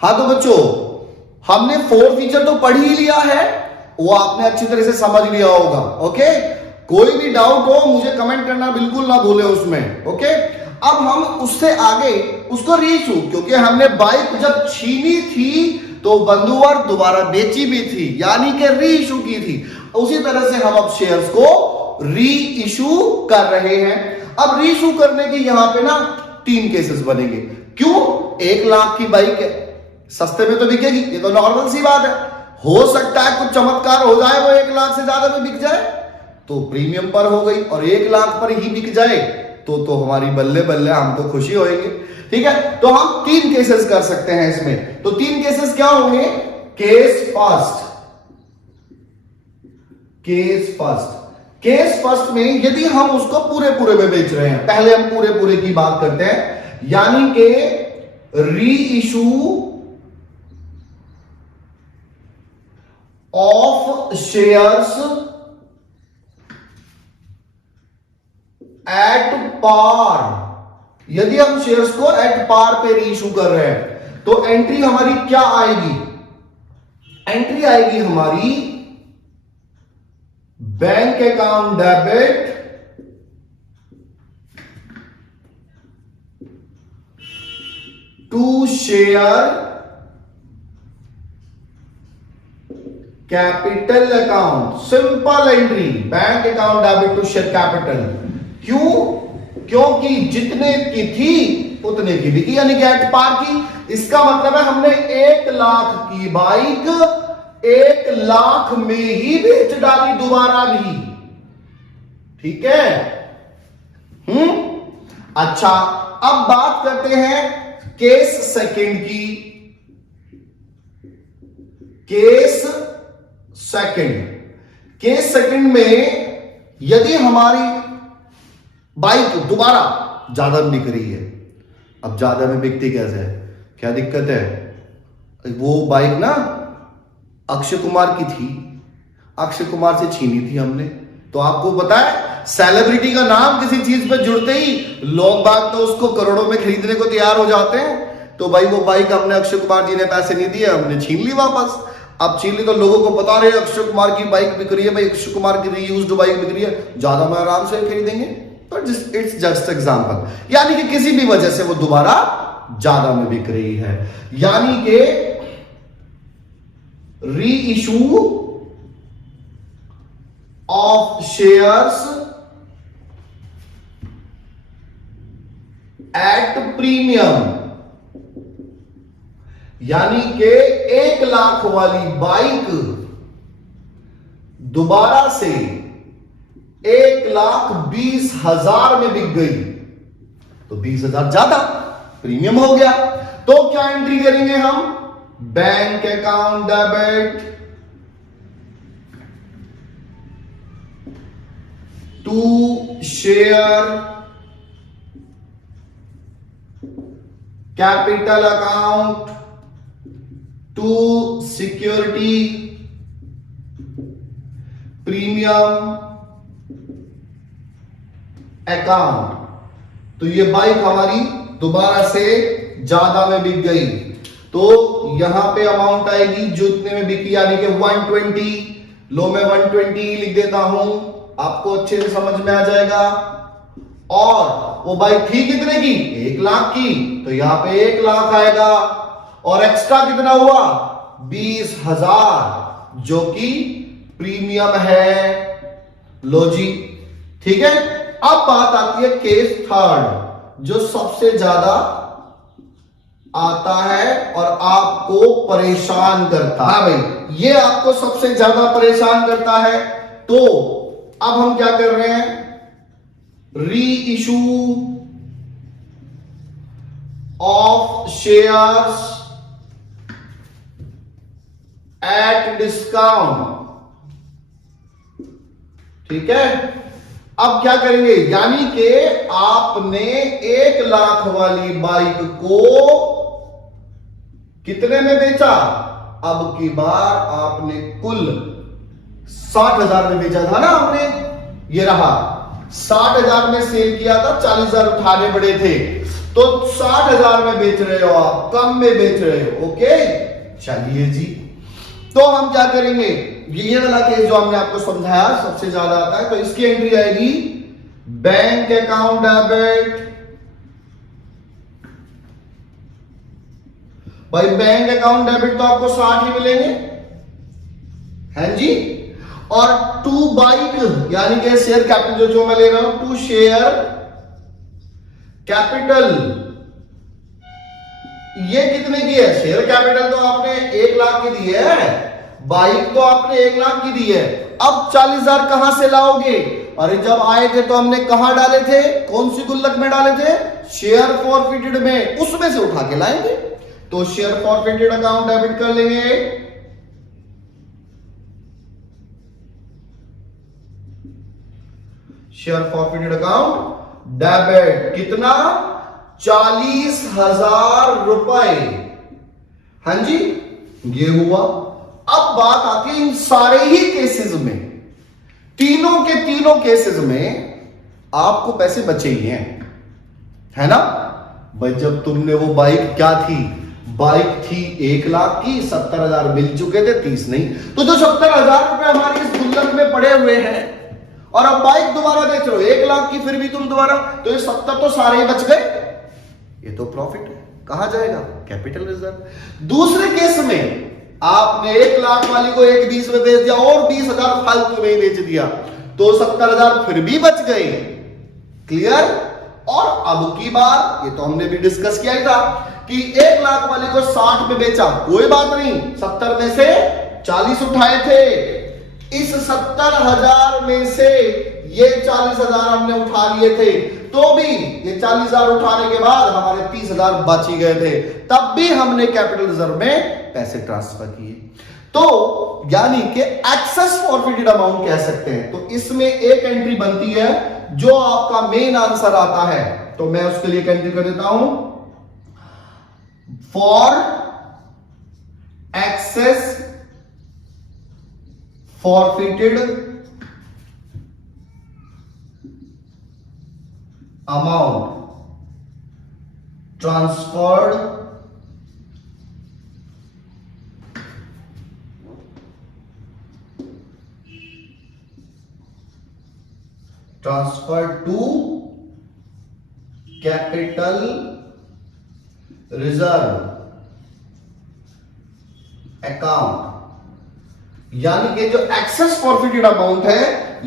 हाँ तो बच्चों, हमने 4 फीचर तो पढ़ ही लिया है, वो आपने अच्छी तरह से समझ लिया होगा। ओके, कोई भी डाउट हो मुझे कमेंट करना बिल्कुल ना भूले उसमें। ओके, अब हम उससे आगे उसको रीइशू, क्योंकि हमने बाइक जब छीनी थी तो बंधुवर दोबारा बेची भी थी, यानी कि रीइशू की थी। उसी तरह से हम अब शेयर्स को रीइशू कर रहे हैं। अब रीइशू करने की यहां पे ना 3 केसेस बनेंगे। क्यों? 1 लाख की बाइक है, सस्ते में तो बिकेगी, ये तो नॉर्मल सी बात है। हो सकता है कुछ चमत्कार हो जाए, वो 1 लाख से ज्यादा में बिक जाए तो प्रीमियम पर हो गई, और 1 लाख पर ही बिक जाए तो हमारी बल्ले बल्ले, हम तो खुशी होएंगे। ठीक है, तो हम 3 केसेस कर सकते हैं इसमें। तो 3 केसेस क्या होंगे? केस फर्स्ट, केस फर्स्ट में यदि हम उसको पूरे पूरे में बेच रहे हैं, पहले हम पूरे पूरे की बात करते हैं, यानी कि re issue of shares at par. यदि हम शेयर्स को एट पार पे रीइशू कर रहे हैं तो एंट्री हमारी क्या आएगी? एंट्री आएगी हमारी bank account debit to share capital account. Simple entry, bank account debit to share capital. क्यों? क्योंकि जितने की थी उतने की बिकी, यानी कि एट पार की। इसका मतलब है हमने 1 लाख की बाइक 1 लाख में ही बेच डाली दोबारा भी। ठीक है? अच्छा, अब बात करते हैं केस सेकंड की। केस सेकंड में यदि हमारी बाइक दोबारा ज्यादा बिक रही है, अब ज्यादा में बिकती कैसे है? क्या दिक्कत है? वो बाइक ना अक्षय कुमार की थी, अक्षय कुमार से छीनी थी हमने। तो आपको पता है, सेलिब्रिटी का नाम किसी चीज पे जुड़ते ही लोग बाग तो उसको करोड़ों में खरीदने को तैयार हो जाते हैं। तो भाई वो बाइक हमने, अक्षय कुमार जी ने पैसे नहीं दिए, हमने छीन ली वापस। अब छीन ली तो लोगों को बता रहे अक्षय कुमार की बाइक बिक रही है, भाई अक्षय कुमार की रीयूज्ड बाइक बिक रही है, ज्यादा में आराम से खरीदेंगे। तो इट्स जस्ट एग्जांपल, यानी कि किसी भी वजह से वो दोबारा ज्यादा में बिक रही है, यानी कि re issue of shares at premium, यानी कि 1 लाख वाली बाइक दोबारा से 1,20,000 में बिक गई, तो 20,000 ज्यादा प्रीमियम हो गया। तो क्या एंट्री करेंगे हम? Bank account debit to share capital account to security premium account. तो ये बाइक हमारी दोबारा से ज्यादा में बिक गई, तो यहां पे अमाउंट आएगी जो इतने में बिकी, यानी कि 120। लो मैं 120 लिख देता हूं, आपको अच्छे से समझ में आ जाएगा। और वो बाइक थी कितने की? 1 लाख की, तो यहां पे 1 लाख आएगा, और एक्स्ट्रा कितना हुआ? 20,000, जो कि प्रीमियम है। लो जी, ठीक है। अब बात आती है केस थर्ड, जो सबसे ज्यादा आता है और आपको परेशान करता है। भाई ये आपको सबसे ज्यादा परेशान करता है। तो अब हम क्या कर रहे हैं? री issue of shares at discount. ठीक है, अब क्या करेंगे? यानी कि आपने 1 लाख वाली बाइक को कितने में बेचा? अब की बार आपने कुल 60,000 में बेचा था ना हमने, ये रहा 60,000 में सेल किया था, 40,000 उठाने पड़े थे। तो 60,000 में बेच रहे हो आप, कम में बेच रहे हो। ओके, चलिए जी, तो हम क्या करेंगे, ये वाला केस जो हमने आपको समझाया सबसे ज्यादा आता है, तो इसकी एंट्री आएगी बैंक अकाउंट डेबिट। भाई बैंक अकाउंट डेबिट तो आपको 60 ही मिलेंगे, हैं जी। और टू बाइक यानी कि शेयर कैपिटल जो मैं ले रहा हूं, टू शेयर कैपिटल, ये कितने की है? शेयर कैपिटल तो आपने 1 लाख की दी है, बाइक तो आपने 1 लाख की दी है। अब 40,000 कहां से लाओगे? अरे जब आए थे तो हमने कहां डाले थे, कौन सी गुल्लक में डाले थे? शेयर फॉरफिटेड में, उसमें से उठा के लाएंगे। तो शेयर फॉरफिटेड अकाउंट डेबिट कर लेंगे, शेयर फॉरफिटेड अकाउंट डेबिट, कितना? 40,000 रुपए। हाँ जी, ये हुआ। अब बात आती है इन सारे ही केसेस में, तीनों के तीनों केसेस में आपको पैसे बचे ही हैं, है ना भाई। जब तुमने वो बाइक क्या थी, बाइक थी 1 लाख की, 70,000 मिल चुके थे, 30 नहीं, तो जो 70,000 रुपए हमारे इस गुल्लक में पड़े हुए हैं, और अब बाइक दोबारा बेच रहे हो 1 लाख की, फिर भी तुम दोबारा, तो ये 70 तो सारे ही बच गए, ये तो प्रॉफिट है। कहा जाएगा? Capital reserve. दूसरे केस में आपने 1 लाख वाली को 1,20 में बेच दिया और 20,000 फालतू में ही बेच दिया, तो 70,000 फिर भी बच गए। क्लियर? और अब की बार, ये तो हमने भी डिस्कस किया ही था कि 1 लाख वाली को 60 में बेचा, कोई बात नहीं, 70 में से 40 उठाए थे, इस 70,000 में से ये 40,000 हमने उठा लिए थे, तो भी ये 40,000 उठाने के बाद हमारे 30,000 बच ही गए थे, तब भी हमने कैपिटल रिजर्व में पैसे ट्रांसफर किए। तो यानी कि एक्सेस फॉरफिटेड अमाउंट कह सकते हैं। तो इसमें एक एंट्री बनती है जो आपका मेन आंसर आता है, तो मैं उसके लिए एक एंट्री कर देता हूं, for excess forfeited amount transferred to capital reserve account, यानी कि जो एक्सेस फॉरफिटेड अमाउंट है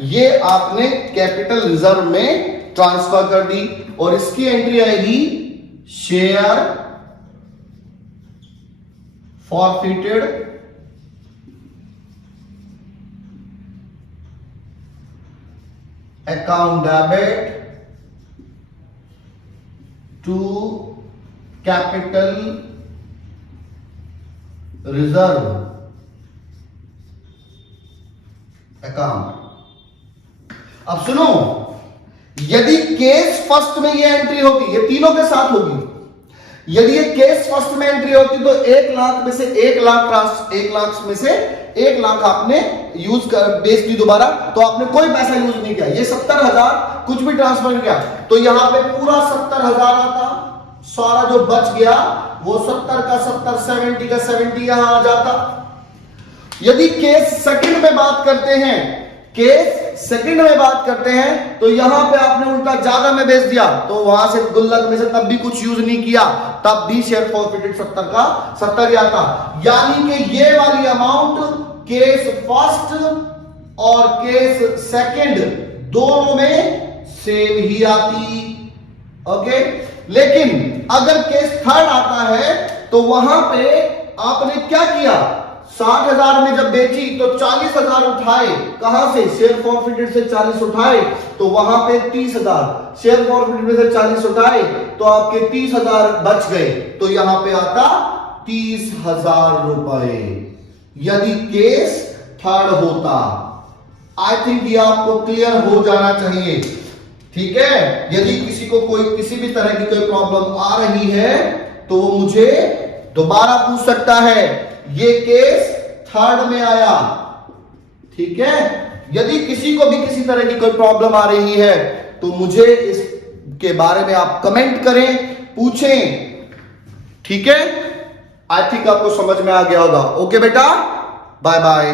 ये आपने कैपिटल रिजर्व में ट्रांसफर कर दी, और इसकी एंट्री आएगी share forfeited account debit to capital reserve account. अब सुनो, यदि केस फर्स्ट में ये एंट्री होती, ये तीनों के साथ होगी, यदि ये केस फर्स्ट में एंट्री होती तो 1 लाख में से 1 लाख में से 1 लाख आपने यूज कर बेच दी दोबारा, तो आपने कोई पैसा यूज नहीं किया, ये 70,000 कुछ भी ट्रांसफर नहीं किया, तो यहां पे पूरा 70,000 आता, सारा जो बच गया वो 70 का 70, 70 का 70 यहां आ जाता। यदि केस सेकंड में बात करते हैं, केस सेकंड में बात करते हैं, तो यहां पे आपने उल्टा ज्यादा में बेच दिया, तो वहां से गुल्लक में से तब भी कुछ यूज नहीं किया, तब भी शेयर फॉरफिटेड 70 का 70 ही आता। यानी कि ये वाली अमाउंट केस फर्स्ट और केस सेकंड दोनों में सेम ही आती। ओके, लेकिन अगर केस थर्ड आता है तो वहां पे आपने क्या किया, 60,000 में जब बेची तो 40,000 उठाए, कहां से? शेयर फॉरफिटेड से 40 उठाए, तो वहां पे 30,000, शेयर फॉरफिटेड में से 40 उठाए तो आपके 30,000 बच गए, तो यहां पे आता 30,000 रुपए, यदि केस थर्ड होता। आई थिंक ये आपको क्लियर हो जाना चाहिए, ठीक है। यदि किसी को कोई किसी भी तरह की कोई प्रॉब्लम आ रही है तो वो मुझे दोबारा पूछ सकता है, ये केस थर्ड में आया, ठीक है। यदि किसी को भी किसी तरह की कोई प्रॉब्लम आ रही है तो मुझे इसके बारे में आप कमेंट करें, पूछें, ठीक है। आई थिंक आपको समझ में आ गया होगा। ओके बेटा, बाय बाय।